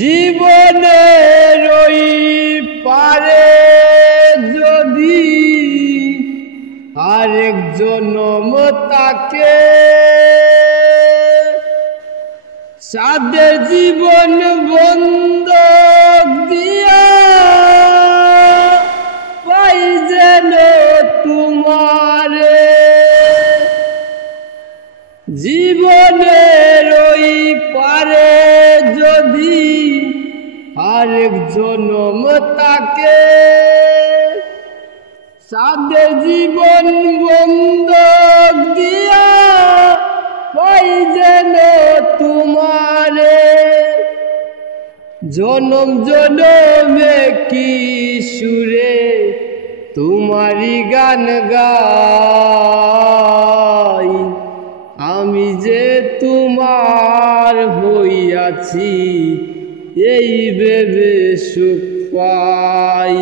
জীবনের ওই পারে যদি আরেক জনম তাকে সাদের জীবন বন্ধক দিয়া পাই যেন তোমারে জীবনের ওই পারে যদি আরেক জনম তাকে সাদের জীবন বন্ধক দিয়া পাই যেন তোমারে জনম জনমে কি সুরে তোমারি গান গাই আমি যে তোমার হইয়াছি এই ভেবে সুখ পাই।